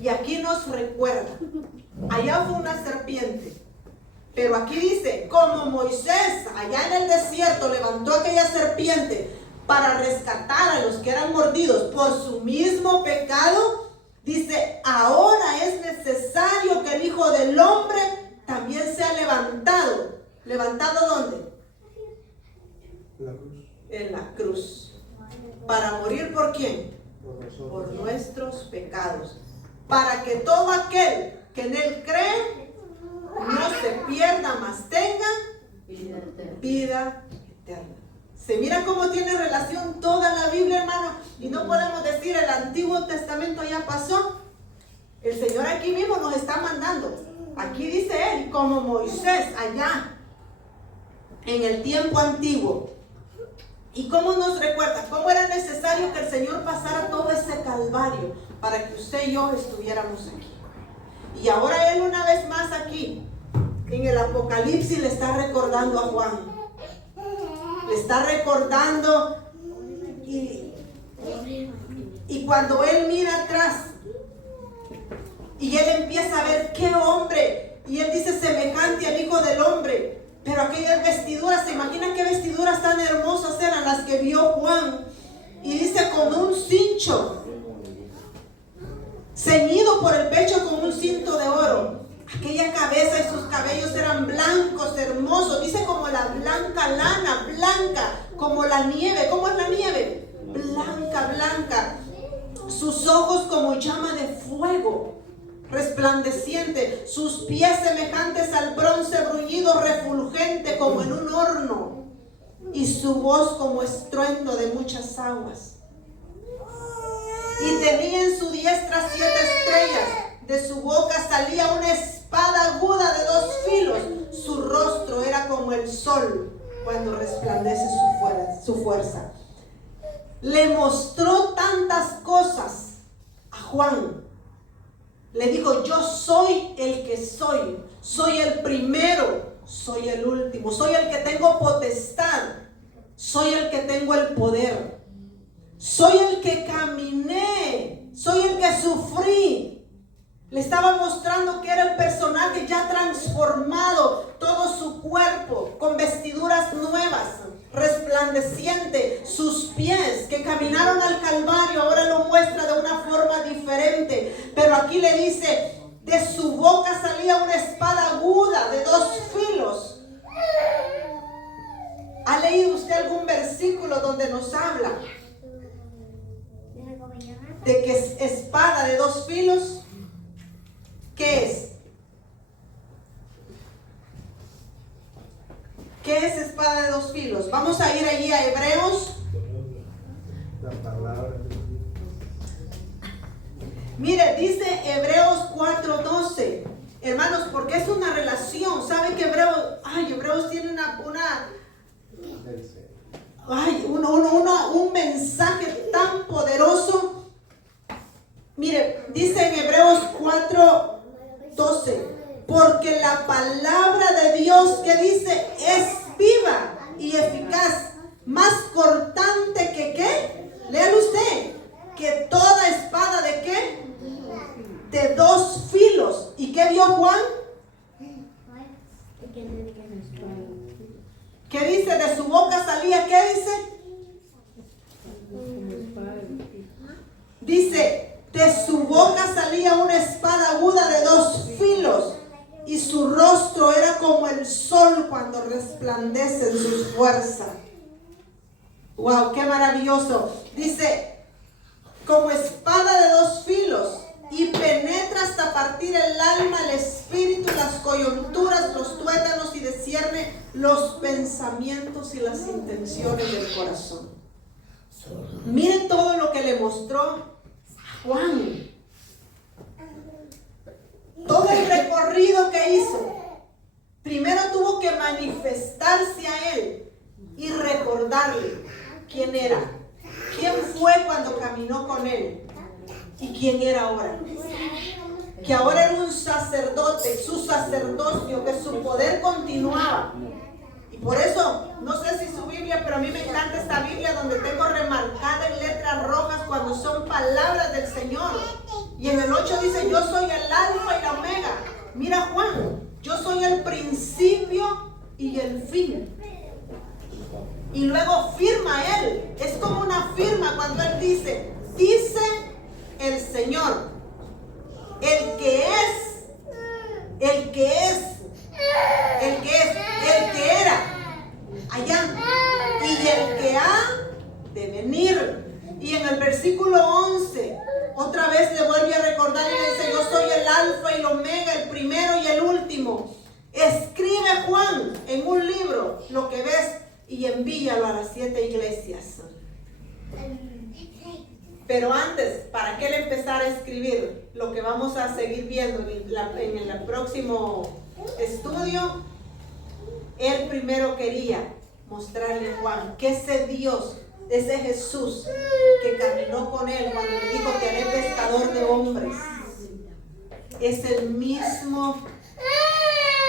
y aquí nos recuerda. Allá fue una serpiente, pero aquí dice, como Moisés allá en el desierto levantó aquella serpiente para rescatar a los que eran mordidos por su mismo pecado, dice, ahora es necesario que el Hijo del Hombre también sea levantado. ¿Levantado dónde? La cruz. En la cruz. ¿Para morir por quién? Por nosotros. Por nuestros pecados. Para que todo aquel que en él cree no se pierda, mas tenga vida eterna. Se mira cómo tiene relación toda la Biblia, hermano. Y no podemos decir el Antiguo Testamento ya pasó. El Señor aquí mismo nos está mandando. Aquí dice él, como Moisés allá en el tiempo antiguo. ¿Y cómo nos recuerda? ¿Cómo era necesario que el Señor pasara todo ese calvario para que usted y yo estuviéramos aquí? Y ahora Él una vez más aquí, en el Apocalipsis, le está recordando a Juan. Le está recordando y cuando Él mira atrás y Él empieza a ver qué hombre, y Él dice semejante al Hijo del Hombre. Pero aquellas vestiduras, ¿se imaginan qué vestiduras tan hermosas eran las que vio Juan? Y dice con un cincho, ceñido por el pecho con un cinto de oro. Aquella cabeza y sus cabellos eran blancos, hermosos. Dice como la blanca lana, blanca, como la nieve. ¿Cómo es la nieve? Blanca, blanca. Sus ojos como llama de fuego, resplandeciente, sus pies semejantes al bronce bruñido, refulgente como en un horno, y su voz como estruendo de muchas aguas. Y tenía en su diestra 7 estrellas, de su boca salía una espada aguda de 2 filos, su rostro era como el sol cuando resplandece su fuerza. Le mostró tantas cosas a Juan. Le dijo, yo soy el que soy el primero, soy el último, soy el que tengo potestad, soy el que tengo el poder, soy el que caminé, soy el que sufrí. Le estaba mostrando que era el personaje ya transformado, todo su cuerpo con vestiduras nuevas, resplandeciente, sus pies que caminaron al Calvario, ahora lo muestra de una forma diferente. Pero aquí le dice, de su boca salía una espada aguda de 2 filos. ¿Ha leído usted algún versículo donde nos habla de que es espada de 2 filos? ¿Qué es? ¿Qué es espada de 2 filos? Vamos a ir allí a Hebreos. La palabra de Dios. Mire, dice Hebreos 4:12. Hermanos, porque es una relación. ¿Sabe que Hebreos tiene un mensaje tan poderoso? Mire, dice en Hebreos 4:12, porque la palabra de Dios, que dice, es viva y eficaz, más cortante que ¿qué? Léalo usted, que toda espada de ¿qué? De 2 filos. ¿Y qué vio Juan? ¿Qué dice? De su boca salía, ¿qué dice? Dice, de su boca salía una espada aguda de 2 filos, y su rostro era como el sol cuando resplandece en su fuerza. ¡Wow! ¡Qué maravilloso! Dice, como espada de 2 filos, y penetra hasta partir el alma, el espíritu, las coyunturas, los tuétanos, y discierne los pensamientos y las intenciones del corazón. Miren todo lo que le mostró Juan. Todo el recorrido que hizo. Primero tuvo que manifestarse a él y recordarle quién era, quién fue cuando caminó con él y quién era ahora. Que ahora era un sacerdote, su sacerdocio, que su poder continuaba. Y por eso, no sé si su Biblia, pero a mí me encanta esta Biblia donde tengo remarcada en letras rojas cuando son palabras del Señor. Y en el 8 dice, yo soy el alfa y la omega. Mira Juan, yo soy el principio y el fin. Y luego firma él. Es como una firma cuando él dice el Señor, el que era allá y el que ha de venir. Y en el versículo 11 otra vez le vuelve a recordar y le dice, yo soy el alfa y el omega, el primero y el último. Escribe Juan en un libro lo que ves y envíalo a las 7 iglesias. Pero antes, para que él empezara a escribir lo que vamos a seguir viendo en el próximo estudio, él primero quería mostrarle a Juan que ese Dios, ese Jesús que caminó con él cuando le dijo que haré pescador de hombres, es el mismo,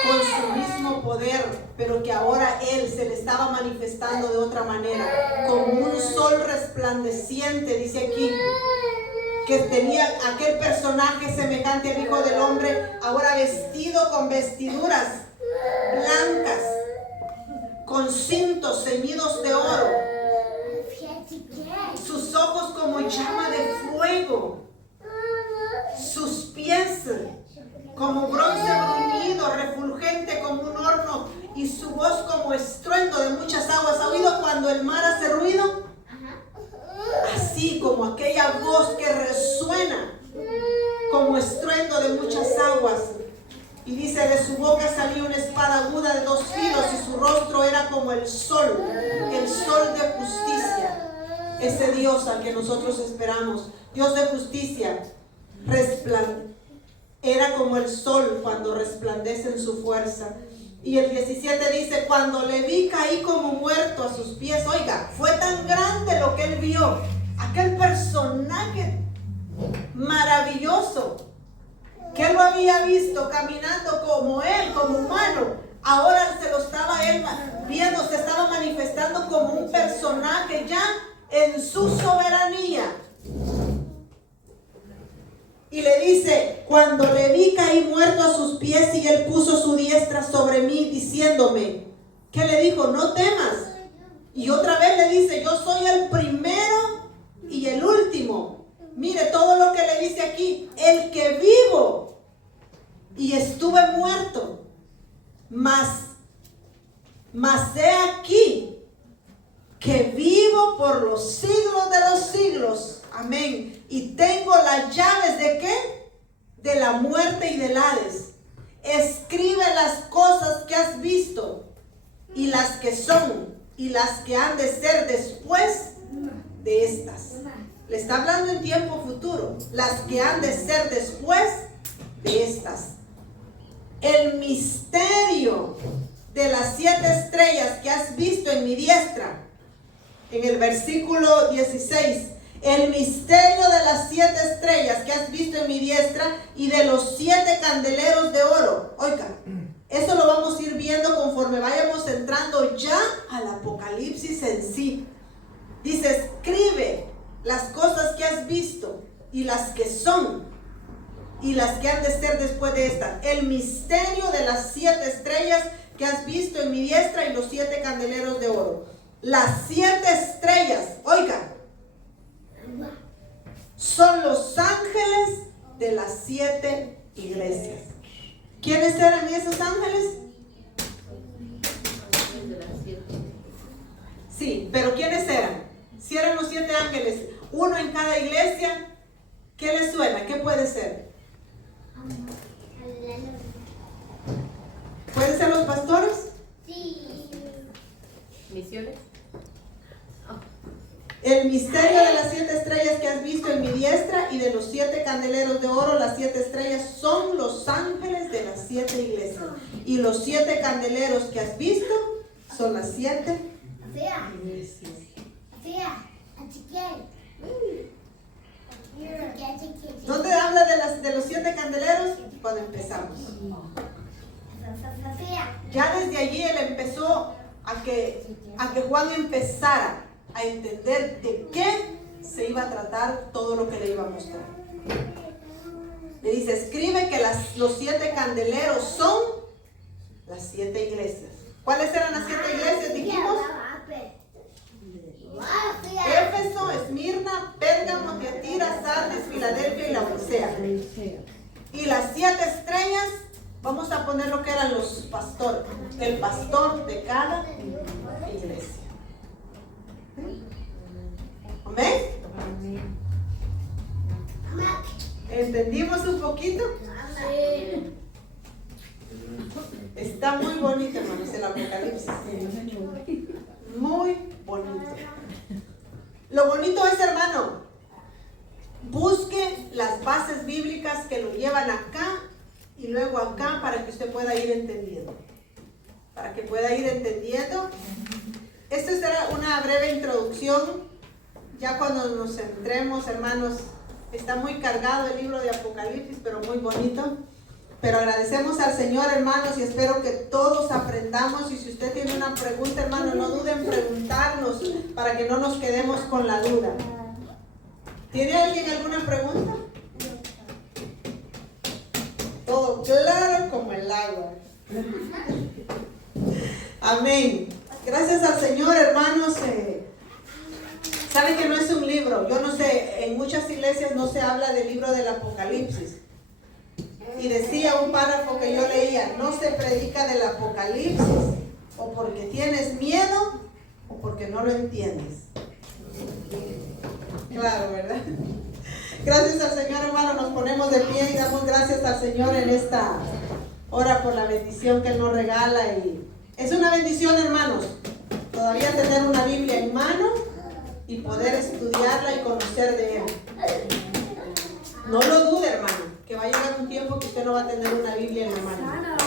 con su mismo poder, pero que ahora él se le estaba manifestando de otra manera, como un sol resplandeciente, dice aquí, que tenía aquel personaje semejante al Hijo del Hombre, ahora vestido con vestiduras blancas, con cintos ceñidos de oro, sus ojos como llama de fuego, sus pies como bronce bruñido, refulgente como un horno, y su voz como estruendo de muchas aguas. ¿Ha oído cuando el mar hace ruido? Así como aquella voz que resuena como estruendo de muchas aguas. Y dice, de su boca salía una espada aguda de 2 filos, y su rostro era como el sol de justicia. Ese Dios al que nosotros esperamos, Dios de justicia, era como el sol cuando resplandece en su fuerza. Y el 17 dice, cuando le vi caí como muerto a sus pies. Oiga, fue tan grande lo que él vio, aquel personaje maravilloso, que lo había visto caminando como él, como humano, ahora se lo estaba él viendo, se estaba manifestando como un personaje ya en su soberanía. Y le dice, cuando le vi caí muerto a sus pies y él puso su diestra sobre mí diciéndome, ¿qué le dijo? No temas. Y otra vez le dice, yo soy el primero y el último. Mire todo lo que le dice aquí, el que vivo y estuve muerto, mas he aquí que vivo por los siglos de los siglos. Amén. Y tengo las llaves ¿de qué? De la muerte y del Hades. Escribe las cosas que has visto y las que son y las que han de ser después de estas. Le está hablando en tiempo futuro. Las que han de ser después de estas. El misterio de las 7 estrellas que has visto en mi diestra. En el versículo 16. El misterio de las 7 estrellas que has visto en mi diestra y de los 7 candeleros de oro. Oiga, eso lo vamos a ir viendo conforme vayamos entrando ya al Apocalipsis en sí. Dice, escribe las cosas que has visto y las que son y las que han de ser después de esta. El misterio de las 7 estrellas que has visto en mi diestra y los 7 candeleros de oro. Las 7 estrellas, oiga, son los ángeles de las 7 iglesias. ¿Quiénes eran esos ángeles? Sí, pero ¿quiénes eran? Si eran los 7 ángeles, uno en cada iglesia, ¿qué les suena? ¿Qué puede ser? ¿Pueden ser los pastores? Sí. ¿Misiones? El misterio de las 7 estrellas que has visto en mi diestra y de los 7 candeleros de oro, las 7 estrellas son los ángeles de las 7 iglesias. Y los 7 candeleros que has visto son las 7 iglesias. ¿Dónde habla de los 7 candeleros? Cuando empezamos. Ya desde allí él empezó a que Juan empezara a entender de qué se iba a tratar todo lo que le iba a mostrar. Le dice, escribe que los 7 candeleros son las 7 iglesias. ¿Cuáles eran las 7 iglesias? Dijimos Éfeso, Esmirna, Pérgamo, Tiatira, Sardis, Filadelfia y Laodicea. Y las 7 estrellas, vamos a poner lo que eran los pastores, el pastor de cada iglesia. ¿Amén? ¿Entendimos un poquito? Está muy bonito, hermanos, el Apocalipsis. Muy bonito. Lo bonito es, hermano, busque las bases bíblicas que lo llevan acá y luego acá para que usted pueda ir entendiendo. Para que pueda ir entendiendo. Esta será una breve introducción. Ya cuando nos centremos, hermanos, está muy cargado el libro de Apocalipsis, pero muy bonito. Pero agradecemos al Señor, hermanos, y espero que todos aprendamos. Y si usted tiene una pregunta, hermano, no duden en preguntarnos para que no nos quedemos con la duda. ¿Tiene alguien alguna pregunta? Todo claro como el agua. Amén. Gracias al Señor, hermanos. Saben que no es un libro. Yo no sé, en muchas iglesias no se habla del libro del Apocalipsis. Y decía un párrafo que yo leía, no se predica del Apocalipsis o porque tienes miedo o porque no lo entiendes. Claro, ¿verdad? Gracias al Señor, hermano, nos ponemos de pie y damos gracias al Señor en esta hora por la bendición que Él nos regala. Y es una bendición, hermanos, todavía tener una Biblia en mano y poder estudiarla y conocer de Él. No lo dude, hermano, que va a llegar un tiempo que usted no va a tener una Biblia en la mano.